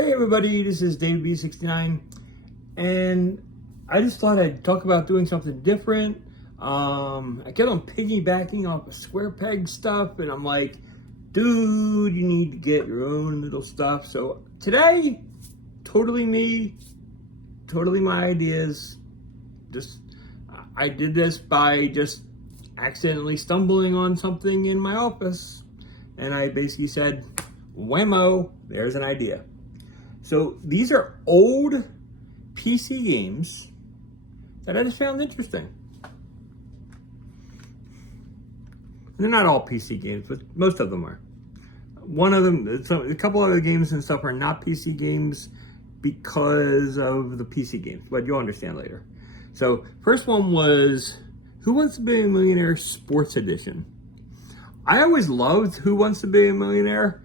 Hey everybody, this is David B69, and I just thought I'd talk about doing something different. I kept on piggybacking off of Square Peg stuff, and I'm like, dude, you need to get your own little stuff. So today, totally me, totally my ideas. I did this by just accidentally stumbling on something in my office, and I basically said, whammo, there's an idea. So these are old PC games that I just found interesting. They're not all PC games, but most of them are. One of them, a couple other games and stuff are not PC games because of the PC games, but you'll understand later. So first one was Who Wants to Be a Millionaire Sports Edition. I always loved Who Wants to Be a Millionaire.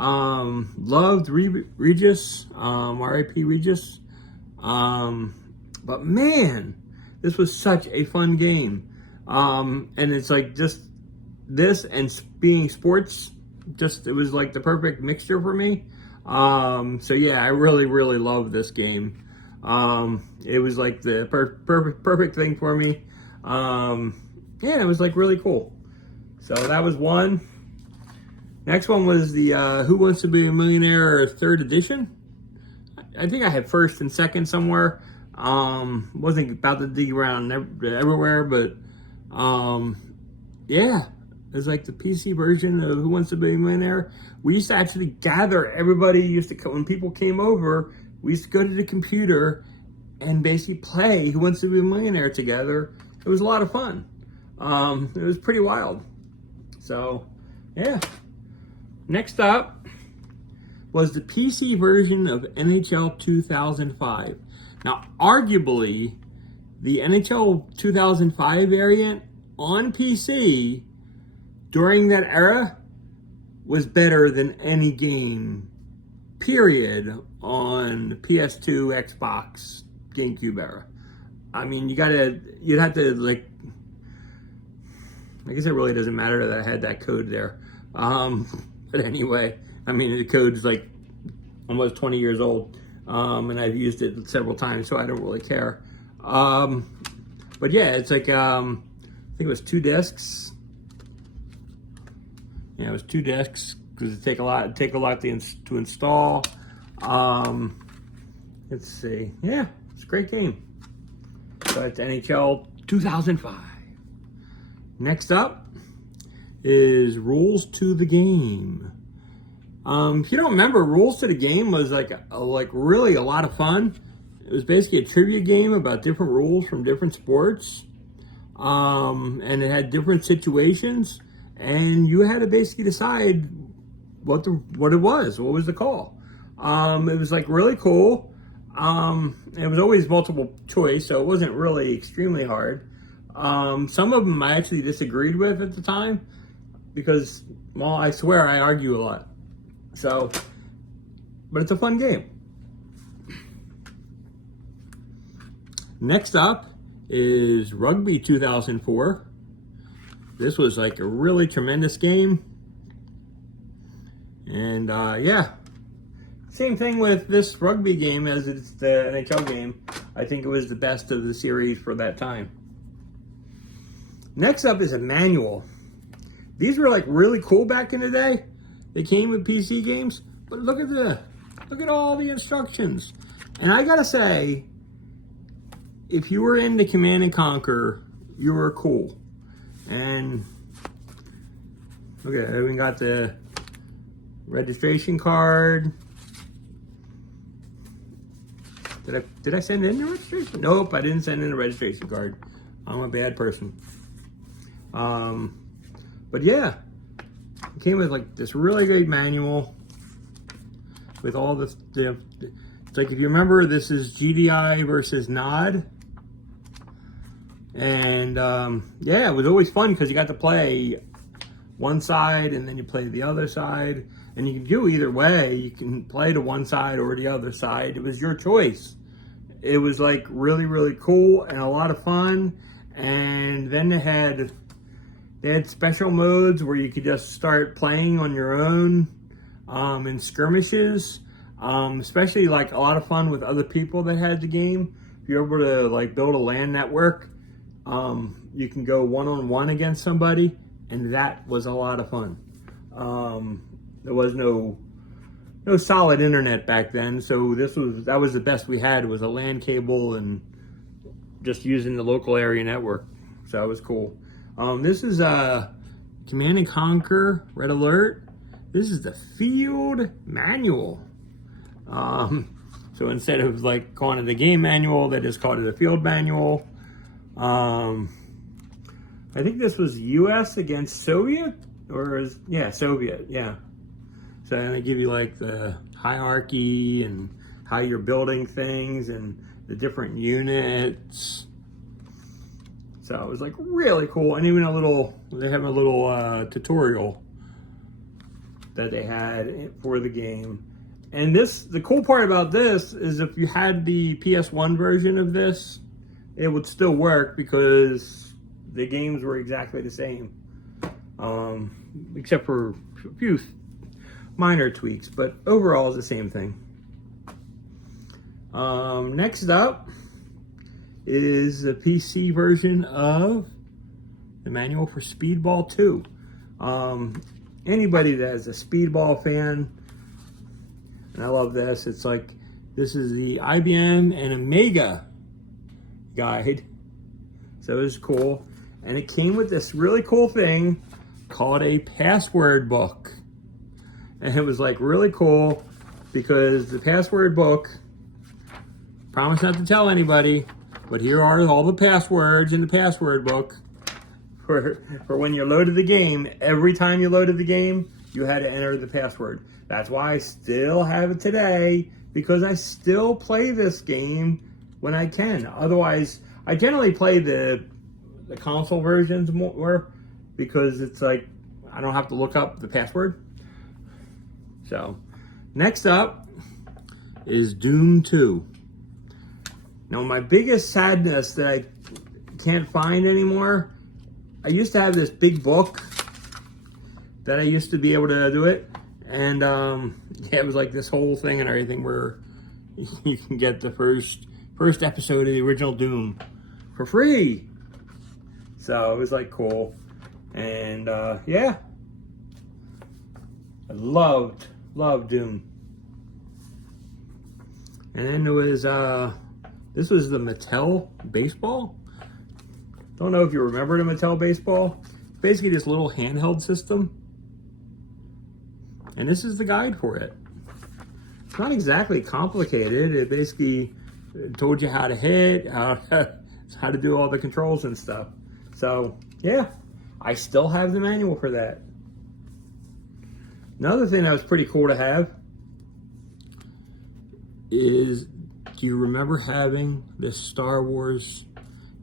Loved Regis, R.I.P. Regis. But man, this was such a fun game. And it's like just this and being sports, it was like the perfect mixture for me. So yeah, I really love this game. It was like the perfect thing for me. Yeah, it was like really cool. So that was one. Next one was the Who Wants to Be a Millionaire 3rd edition. I think I had first and second somewhere. Wasn't about to dig around everywhere, but yeah, it was like the PC version of Who Wants to Be a Millionaire. We used to actually gather, everybody used to come, when people came over, we used to go to the computer and basically play Who Wants to Be a Millionaire together. It was a lot of fun. It was pretty wild. So, yeah. Next up was the PC version of NHL 2005. Now, arguably, the NHL 2005 variant on PC during that era was better than any game, period, on PS2, Xbox, GameCube era. I mean, you'd have to, like, I guess it really doesn't matter that I had that code there. But anyway, I mean, the code's like almost 20 years old, and I've used it several times, so I don't really care. But yeah, it's like, I think it was 2 discs. Yeah, it was 2 discs because it take a lot to install. Let's see. Yeah, it's a great game. So it's NHL 2005. Next up is Rules to the Game. If you don't remember, Rules to the Game was like really a lot of fun. It was basically a trivia game about different rules from different sports, and it had different situations, and you had to basically decide what it was. What was the call? It was like really cool. It was always multiple choice, so it wasn't really extremely hard. Some of them I actually disagreed with at the time because, well, I swear I argue a lot. So, but it's a fun game. Next up is Rugby 2004. This was like a really tremendous game. And yeah, same thing with this rugby game as it's the NHL game. I think it was the best of the series for that time. Next up is a manual. These were like really cool back in the day. They came with PC games, but look at all the instructions. And I gotta say, if you were into Command and Conquer, you were cool. And okay, we got the registration card. Did I send in the registration? Nope, I didn't send in the registration card. I'm a bad person. But yeah, it came with like this really great manual with all this. It's like, if you remember, this is GDI versus NOD. And yeah, it was always fun because you got to play one side and then you play the other side. And you can do either way. You can play to one side or the other side. It was your choice. It was like really cool and a lot of fun. And then they had special modes where you could just start playing on your own in skirmishes. Especially like a lot of fun with other people that had the game. If you're able to like build a LAN network, you can go one-on-one against somebody, and that was a lot of fun. There was no solid internet back then, so that was the best we had, was a LAN cable and just using the local area network. So it was cool. This is Command and Conquer Red Alert. This is the field manual. So instead of like calling it the game manual, they just called it a field manual. I think this was U.S. against Soviet, Soviet, yeah. So they give you like the hierarchy and how you're building things and the different units. So it was like really cool, and even they have a little tutorial that they had for the game. And the cool part about this is if you had the PS1 version of this, it would still work because the games were exactly the same, except for a few minor tweaks, but overall it's the same thing. Next up is the PC version of the manual for Speedball 2. Anybody that is a Speedball fan, and I love this, it's like, this is the IBM and Amiga guide. So it was cool. And it came with this really cool thing called a password book. And it was like really cool because the password book, promise not to tell anybody, but here are all the passwords in the password book for when you loaded the game. Every time you loaded the game, you had to enter the password. That's why I still have it today, because I still play this game when I can. Otherwise, I generally play the console versions more because it's like I don't have to look up the password. So, next up is Doom 2. Now, my biggest sadness that I can't find anymore, I used to have this big book that I used to be able to do it. And it was like this whole thing and everything where you can get the first episode of the original Doom for free. So it was like cool. And yeah, I loved Doom. And then there was this was the Mattel baseball. Don't know if you remember the Mattel baseball. Basically this little handheld system. And this is the guide for it. It's not exactly complicated. It basically told you how to hit, how to do all the controls and stuff. So yeah, I still have the manual for that. Another thing that was pretty cool to have is, do you remember having this Star Wars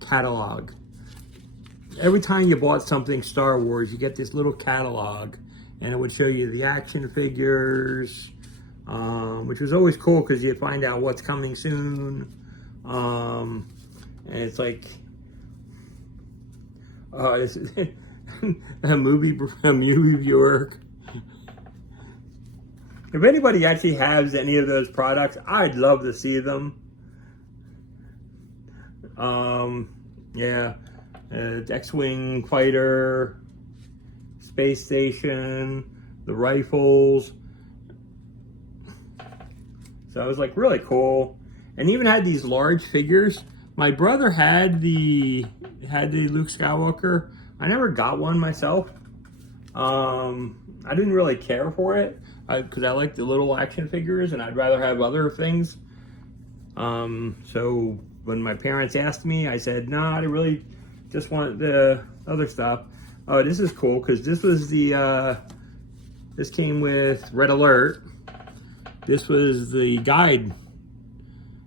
catalog? Every time you bought something Star Wars, you get this little catalog, and it would show you the action figures, which was always cool because you'd find out what's coming soon. And it's like, it's a movie viewer. If anybody actually has any of those products, I'd love to see them. Yeah, X-Wing fighter, space station, the rifles. So it was like really cool, and even had these large figures. My brother had the Luke Skywalker. I never got one myself. I didn't really care for it because I like the little action figures, and I'd rather have other things. So when my parents asked me, I said, no, I really just want the other stuff. Oh, this is cool because this was this came with Red Alert. This was the guide.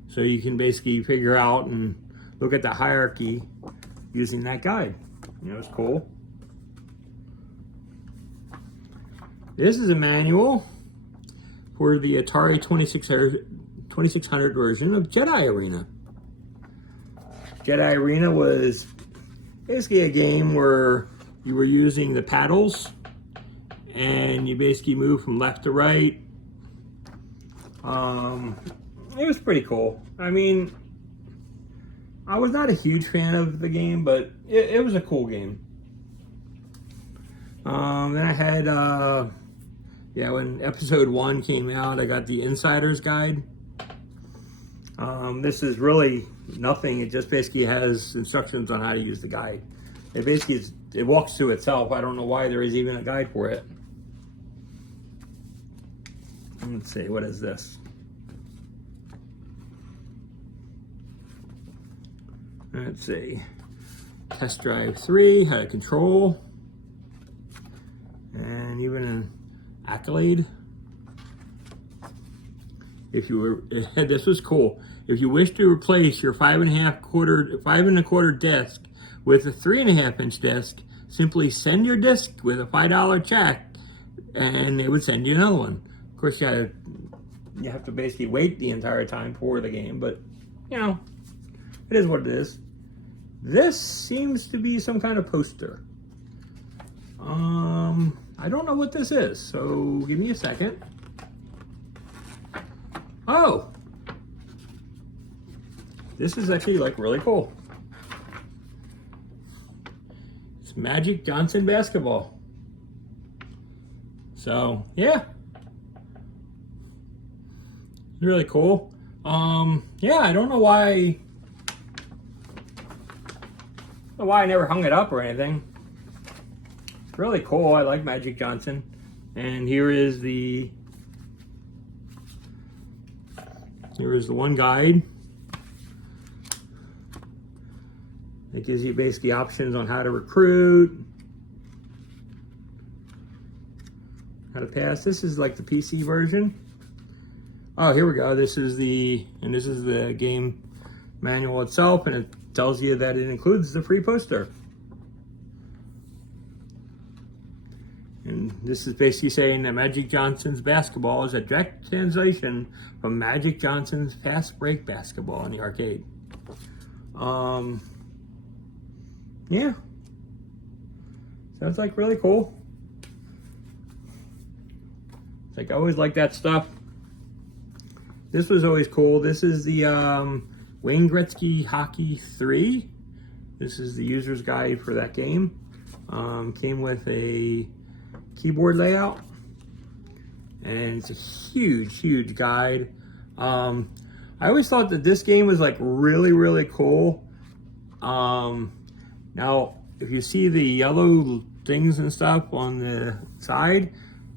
So you can basically figure out and look at the hierarchy using that guide. You know, it's cool. This is a manual for the Atari 2600 version of Jedi Arena. Jedi Arena was basically a game where you were using the paddles and you basically move from left to right. It was pretty cool. I mean, I was not a huge fan of the game, but it was a cool game. Then I had, when episode 1 came out, I got the Insider's Guide. This is really nothing. It just basically has instructions on how to use the guide. It basically it walks through itself. I don't know why there is even a guide for it. Let's see, what is this? Let's see. Test Drive 3, how to control. And even an accolade. If you were, this was cool. If you wish to replace your 5.25 disc with a 3.5-inch disc, simply send your disc with a $5 check, and they would send you another one. Of course, you have to basically wait the entire time for the game, but you know, it is what it is. This seems to be some kind of poster. I don't know what this is, so give me a second. Oh, this is actually like really cool. It's Magic Johnson basketball. So yeah, really cool. Yeah, I don't know why I never hung it up or anything. It's really cool. I like Magic Johnson. And here is the one guide. It gives you basically options on how to recruit, how to pass. This is like the PC version. Oh, here we go. This is the game manual itself, and it tells you that it includes the free poster. And this is basically saying that Magic Johnson's basketball is a direct translation from Magic Johnson's fast break basketball in the arcade. Yeah. Sounds like really cool. It's like I always like that stuff. This was always cool. This is the Wayne Gretzky Hockey 3. This is the user's guide for that game. Came with a keyboard layout, and it's a huge guide. I always thought that this game was like really cool. Now if you see the yellow things and stuff on the side,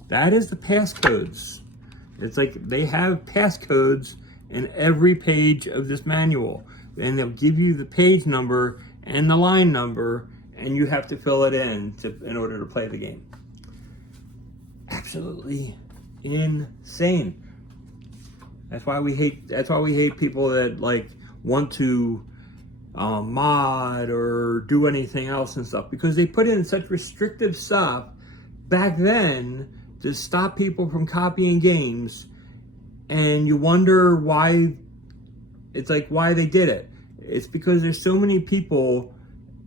that is the passcodes. It's like they have passcodes in every page of this manual, and they'll give you the page number and the line number, and you have to fill it in order to play the game. Absolutely insane. That's why we hate people that like want to mod or do anything else and stuff, because they put in such restrictive stuff back then to stop people from copying games, and you wonder why. It's like why they did it. It's because there's so many people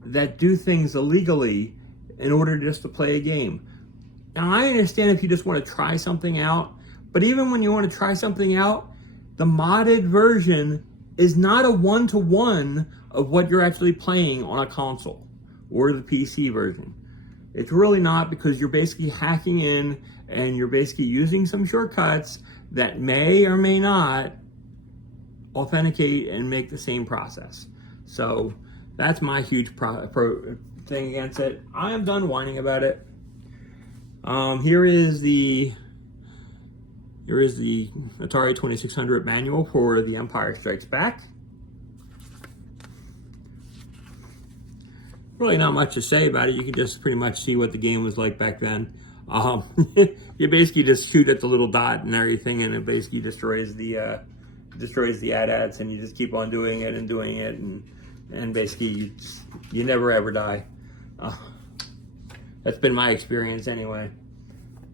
that do things illegally in order just to play a game. Now, I understand if you just want to try something out, but even when you want to try something out, the modded version is not a one-to-one of what you're actually playing on a console or the PC version. It's really not, because you're basically hacking in and you're basically using some shortcuts that may or may not authenticate and make the same process. So that's my huge thing against it. I am done whining about it. Here is the Atari 2600 manual for The Empire Strikes Back. Really not much to say about it. You can just pretty much see what the game was like back then. You basically just shoot at the little dot and everything, and it basically destroys the AT-ATs, and you just keep on doing it, and basically you never ever die. That's been my experience anyway.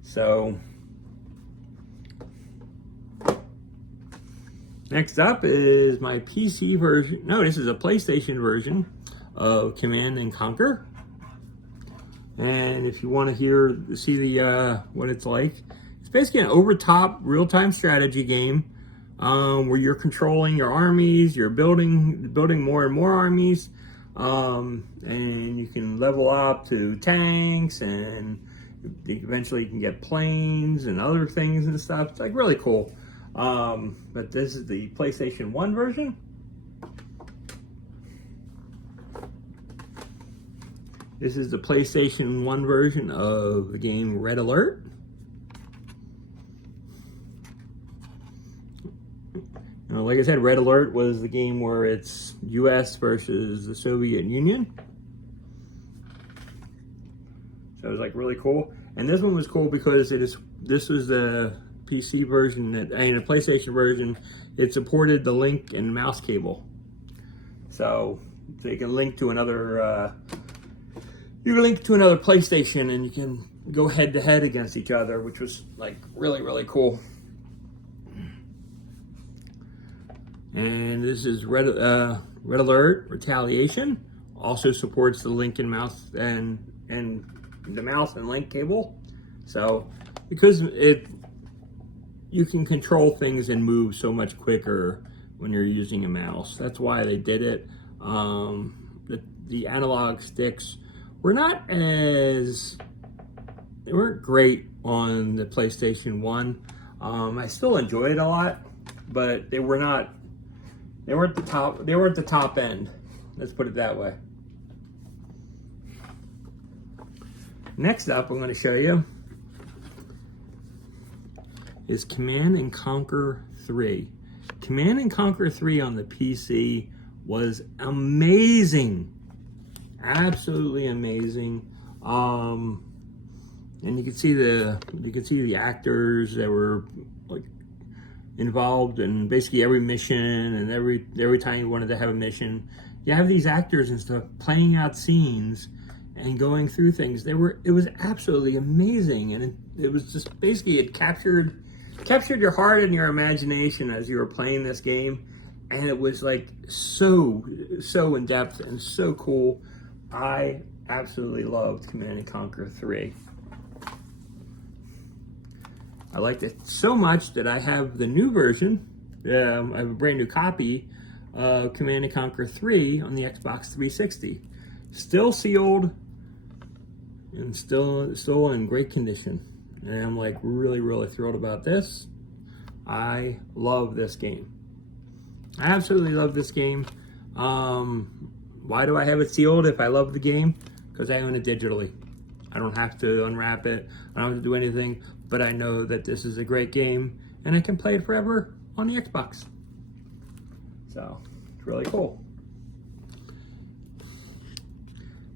So next up is my PC version. No, this is a PlayStation version of Command and Conquer. And if you want to see what it's like, it's basically an over-top real-time strategy game where you're controlling your armies, you're building more and more armies, and you can level up to tanks, and eventually you can get planes and other things and stuff. It's like really cool. But this is the PlayStation 1 version. This is the PlayStation 1 version of the game Red Alert. Like I said, Red Alert was the game where it's US versus the Soviet Union. So it was like really cool. And this one was cool because this was the PC version, the PlayStation version. It supported the link and mouse cable. So you can link to another PlayStation, and you can go head to head against each other, which was like really, really cool. And this is Red Alert Retaliation. Also supports the link and mouse and the mouse and link cable. So because you can control things and move so much quicker when you're using a mouse. That's why they did it. The analog sticks were they weren't great on the PlayStation 1. I still enjoy it a lot, but they weren't the top end. Let's put it that way. Next up, I'm going to show you is Command and Conquer 3. Command and Conquer 3 on the PC was amazing. Absolutely amazing. And you can see the actors that were like involved in basically every mission, and every time you wanted to have a mission, you have these actors and stuff playing out scenes and going through things. It was absolutely amazing, and it was just basically it captured your heart and your imagination as you were playing this game, and it was like so in depth and so cool. I absolutely loved Command and Conquer 3. I liked it so much that I have the new version. I have a brand new copy of Command and Conquer 3 on the Xbox 360. Still sealed and still in great condition. And I'm like really, really thrilled about this. I love this game. I absolutely love this game. Why do I have it sealed if I love the game? Because I own it digitally. I don't have to unwrap it. I don't have to do anything, but I know that this is a great game and I can play it forever on the Xbox. So it's really cool.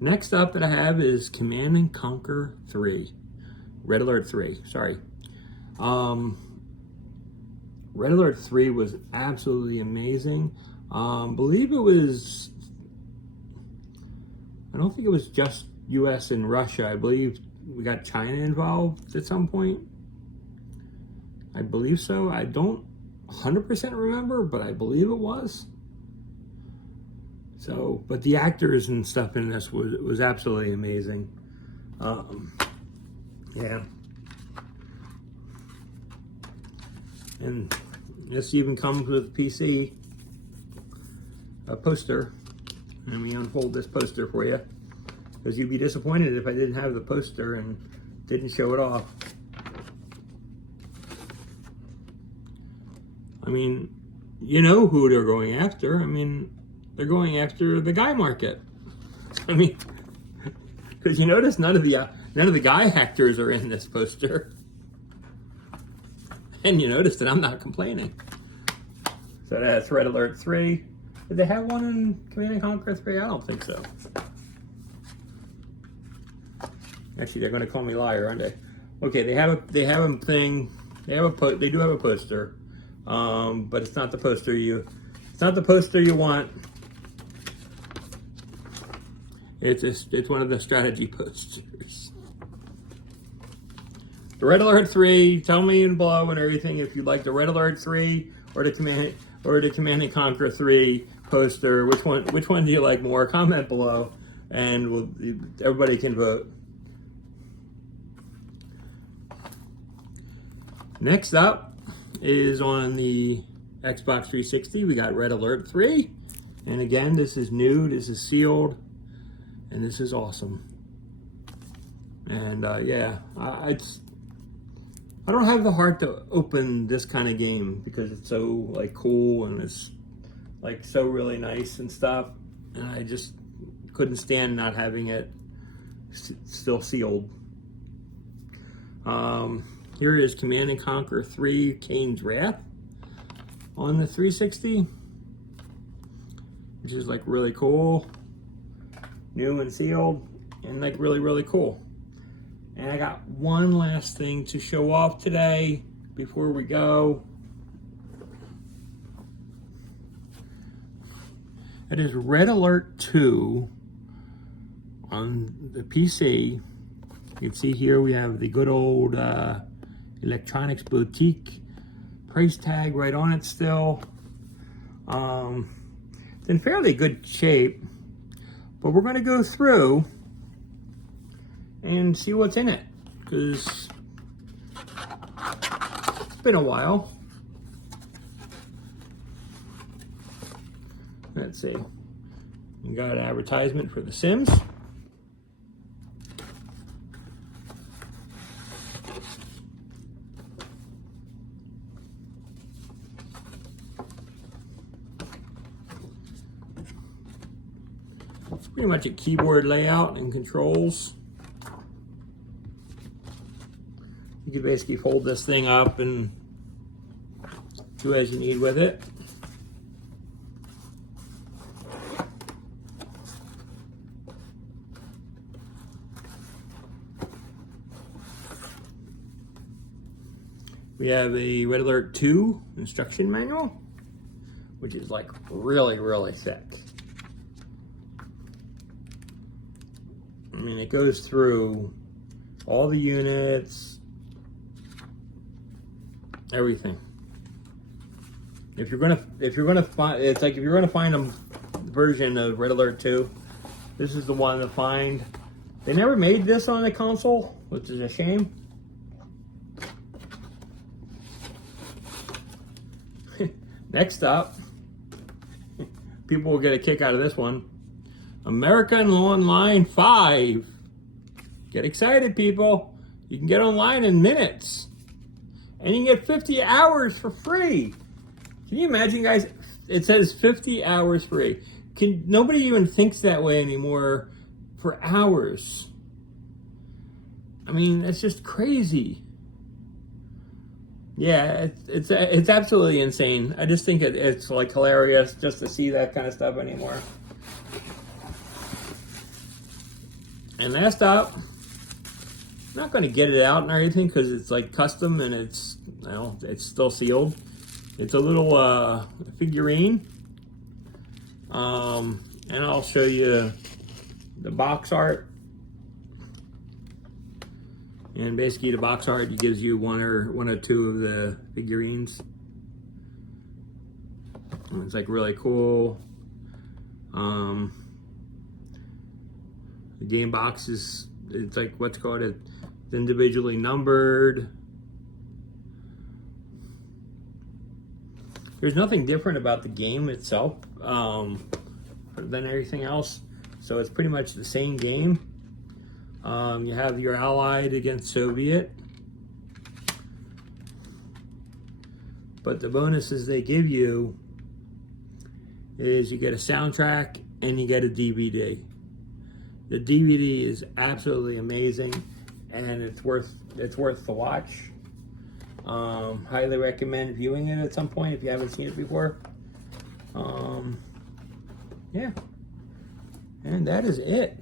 Next up that I have is Command and Conquer 3. Red Alert 3, sorry. Red Alert 3 was absolutely amazing. Believe it was, I don't think it was just US and Russia. I believe we got China involved at some point. I believe so. I don't 100% remember, but I believe it was. So, but the actors and stuff in this was absolutely amazing. Yeah. And this even comes with PC, a poster. Let me unfold this poster for you, because you'd be disappointed if I didn't have the poster and didn't show it off. I mean, you know who they're going after. I mean, they're going after the guy market. I mean, because you notice none of the guy actors are in this poster. And you notice that I'm not complaining. So that's Red Alert 3. Did they have one in Command and Conquer 3? I don't think so. Actually, they're going to call me liar, aren't they? Okay, they do have a poster, but it's not the poster you want. It's one of the strategy posters. The Red Alert 3. Tell me in below and everything if you like the Red Alert 3 or the Command and Conquer 3 poster. Which one do you like more? Comment below, and everybody can vote. Next up is on the Xbox 360, we got Red Alert 3. And again, this is new, this is sealed, and this is awesome. And yeah, I don't have the heart to open this kind of game because it's so like cool and it's like so really nice and stuff. And I just couldn't stand not having it still sealed. Here is Command & Conquer 3 Kane's Wrath on the 360, which is like really cool, new and sealed, and like really, really cool. And I got one last thing to show off today before we go. It is Red Alert 2 on the PC. You can see here we have the good old Electronics Boutique price tag right on it still. It's in fairly good shape, but we're going to go through and see what's in it because it's been a while. Let's see. We got an advertisement for The Sims. It's pretty much a keyboard layout and controls. You can basically fold this thing up and do as you need with it. We have a Red Alert 2 instruction manual, which is like really, really thick. I mean, it goes through all the units, everything. If you're gonna find, it's like if you're gonna find a version of Red Alert 2, this is the one to find. They never made this on the console, which is a shame. Next up, people will get a kick out of this one. American Online 5. Get excited, people. You can get online in minutes. And you can get 50 hours for free. Can you imagine, guys? It says 50 hours free. Nobody even thinks that way anymore for hours. I mean, that's just crazy. Yeah, it's absolutely insane. I just think it's like hilarious just to see that kind of stuff anymore. And last up, I'm not going to get it out and everything because it's like custom and it's, well, it's still sealed. It's a little figurine. And I'll show you the box art. And basically the box art gives you one or two of the figurines. And it's like really cool. The game box is, it's like what's called it, individually numbered. There's nothing different about the game itself than everything else. So it's pretty much the same game. You have your Allied against Soviet. But the bonuses they give you is you get a soundtrack and you get a DVD. The DVD is absolutely amazing and it's worth the watch. Highly recommend viewing it at some point if you haven't seen it before. Yeah. And that is it.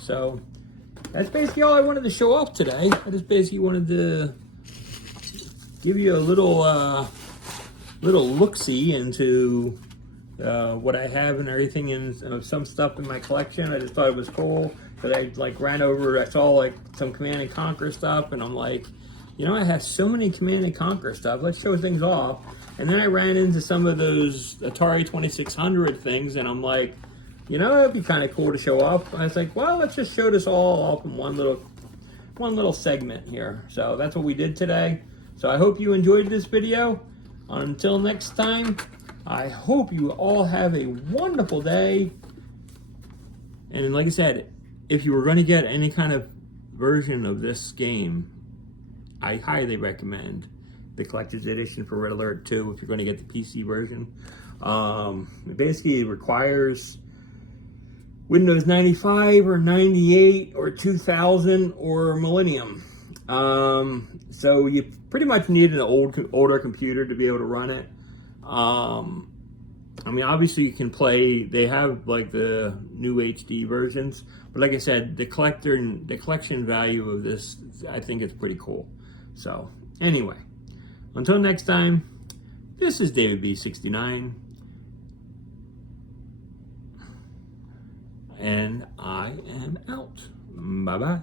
So that's basically all I wanted to show off today. I just basically wanted to give you a little look-see into what I have and everything, and some stuff in my collection. I just thought it was cool because I like ran over. I saw like some Command & Conquer stuff, and I'm like, you know, I have so many Command & Conquer stuff. Let's show things off. And then I ran into some of those Atari 2600 things, and I'm like, you know, it'd be kind of cool to show off. I was like, well, let's just show this all off in one little segment here. So that's what we did today. So I hope you enjoyed this video. Until next time, I hope you all have a wonderful day. And like I said, if you were going to get any kind of version of this game, I highly recommend the collector's edition for Red Alert 2 if you're going to get the PC version. It basically requires Windows 95 or 98 or 2000 or Millennium. So you pretty much need an older computer to be able to run it. I mean, obviously you can play, they have like the new HD versions, but like I said, the collection value of this, I think it's pretty cool. So anyway, until next time, this is David B69, and I am out. Bye-bye.